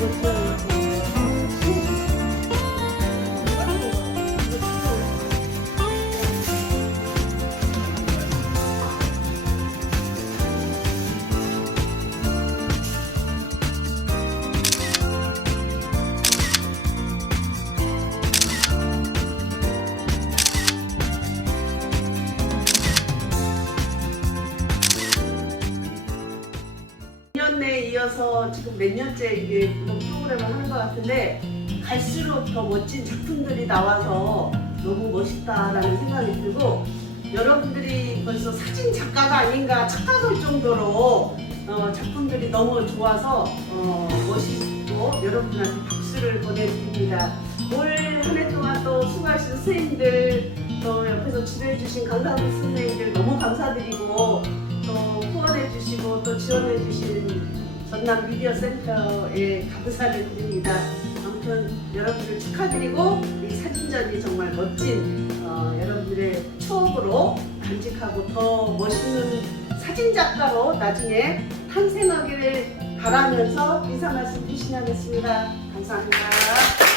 the 이어서 지금 몇 년째 이게 프로그램을 하는 것 같은데 갈수록 더 멋진 작품들이 나와서 너무 멋있다라는 생각이 들고 여러분들이 벌써 사진 작가가 아닌가 착각할 정도로 어, 작품들이 너무 좋아서 어, 멋있고 여러분들한테 박수를 보내드립니다. 올 한 해 동안 또 수고하신 선생님들 또 옆에서 지도해주신 강사부 선생님들 너무 감사드리고 주시고 또 지원해 주신 전남 미디어 센터에 감사를 드립니다. 아무튼 여러분들 축하드리고 이 사진전이 정말 멋진 어, 여러분들의 추억으로 간직하고 더 멋있는 사진 작가로 나중에 탄생하기를 바라면서 인사 말씀 대신하겠습니다. 감사합니다.